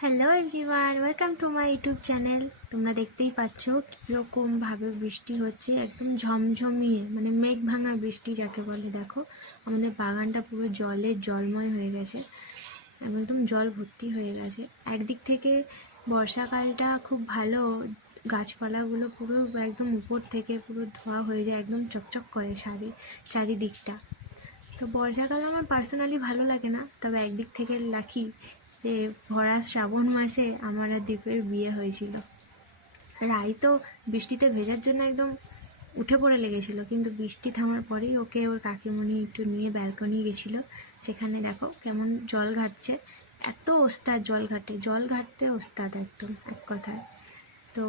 Hello everyone, welcome to my YouTube channel. তোমরা দেখতেই পাচ্ছ কীরকমভাবে বৃষ্টি হচ্ছে, একদম ঝমঝমিয়ে, মানে মেঘ ভাঙা বৃষ্টি যাকে বলে। দেখো আমাদের বাগানটা পুরো জলে জলময় হয়ে গেছে, একদম জল ভর্তি হয়ে গেছে। একদিক থেকে বর্ষাকালটা খুব ভালো, গাছপালাগুলো পুরো একদম উপর থেকে পুরো ধোয়া হয়ে যায়, একদম চকচক করে চারিদিকটা। তো বর্ষাকাল আমার পার্সোনালি ভালো লাগে না, তবে একদিক থেকে লাকি যে ভরা শ্রাবণ মাসে আমার আর দীপের বিয়ে হয়েছিল। রাই তো বৃষ্টিতে ভেজার জন্য একদম উঠে পড়ে লেগেছিলো, কিন্তু বৃষ্টি থামার পরেই ওকে ওর কাকিমণি একটু নিয়ে ব্যালকনি গেছিলো। সেখানে দেখো কেমন জল ঘাটছে, এত ওস্তাদ জল ঘাটতে ওস্তাদ একদম এক কথায়। তো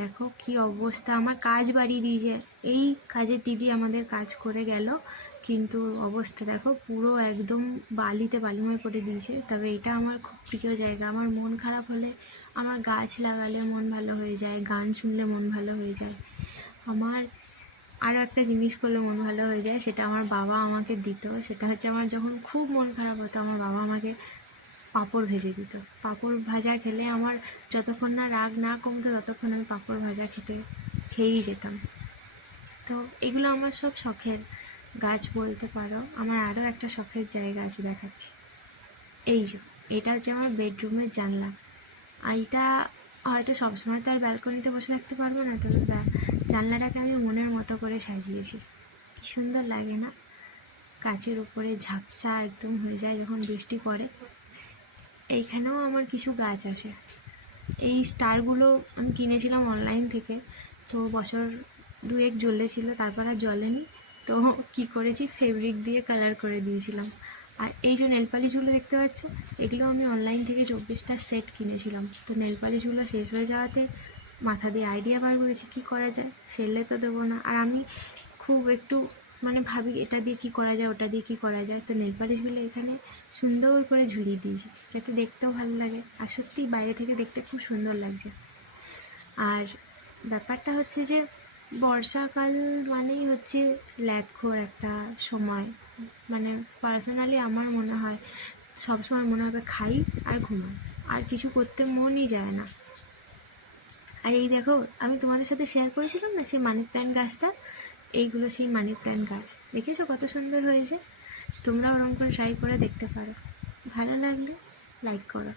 দেখো কি অবস্থা, আমার কাজ বাড়িয়ে দিয়েছে। এই কাজের দিদি আমাদের কাজ করে গেল, কিন্তু অবস্থা দেখো পুরো একদম বালিতে বালিময় করে দিয়েছে। তবে এটা আমার খুব প্রিয় জায়গা। আমার মন খারাপ হলে, আমার গাছ লাগালে মন ভালো হয়ে যায়, গান শুনলে মন ভালো হয়ে যায়। আমার আরও একটা জিনিস করলে মন ভালো হয়ে যায়, সেটা আমার বাবা আমাকে দিত। সেটা হচ্ছে আমার যখন খুব মন খারাপ হতো, আমার বাবা আমাকে পাঁপড় ভেজে দিত। পাঁপড় ভাজা খেলে আমার যতক্ষণ না রাগ না কমতো, ততক্ষণ আমি পাঁপড় ভাজা খেয়েই যেতাম। তো এগুলো আমার সব শখের গাছ বলতে পারো। আমার আরও একটা শখের জায়গা আছে, দেখাচ্ছি। এই যে এটা হচ্ছে আমার বেডরুমের জানলা। এইটা হয়তো সবসময় তো আর ব্যালকনিতে বসে থাকতে পারবো না, তবে জানলাটাকে আমি মনের মতো করে সাজিয়েছি। কী সুন্দর লাগে না? কাচের উপরে ঝাপসা একদম হয়ে যায় যখন বৃষ্টি পড়ে। এইখানেও আমার কিছু গাছ আছে। এই স্টারগুলো আমি কিনেছিলাম অনলাইন থেকে, তো বছর দুয়েক জ্বলেছিল, তারপর আর জ্বলেনি। তো কি করেছি, ফেব্রিক দিয়ে কালার করে দিয়েছিলাম। আর এই যে নেল পালিশগুলো দেখতে পাচ্ছ, এগুলো আমি অনলাইন থেকে 24টা সেট কিনেছিলাম। তো নেল পালিশগুলো শেষ হয়ে যাওয়াতে মাথা দিয়ে আইডিয়া বার করেছি কী করা যায়, ফেললে তো দেবো না। আর আমি খুব একটু ভাবি এটা দিয়ে কী করা যায়, ওটা দিয়ে কী করা যায়। তো নেল পালিশগুলো এখানে সুন্দর করে ঝুলিয়ে দিয়েছি, যাতে দেখতেও ভালো লাগে। আর সত্যিই বাইরে থেকে দেখতে খুব সুন্দর লাগছে। আর ব্যাপারটা হচ্ছে যে বর্ষাকাল মানেই হচ্ছে ল্যাদখোর একটা সময়। পার্সোনালি আমার মনে হয় সবসময় মনে হবে খাই আর ঘুমাই, আর কিছু করতে মনই যায় না। আর এই দেখো, আমি তোমাদের সাথে শেয়ার করেছিলাম না সেই মানি প্ল্যান্ট গাছটা, এইগুলো সেই মানি প্ল্যান্ট গাছ। দেখেছো কত সুন্দর হয়েছে? তোমরা ওরকম করে ট্রাই করে দেখতে পারো। ভালো লাগলে লাইক করো।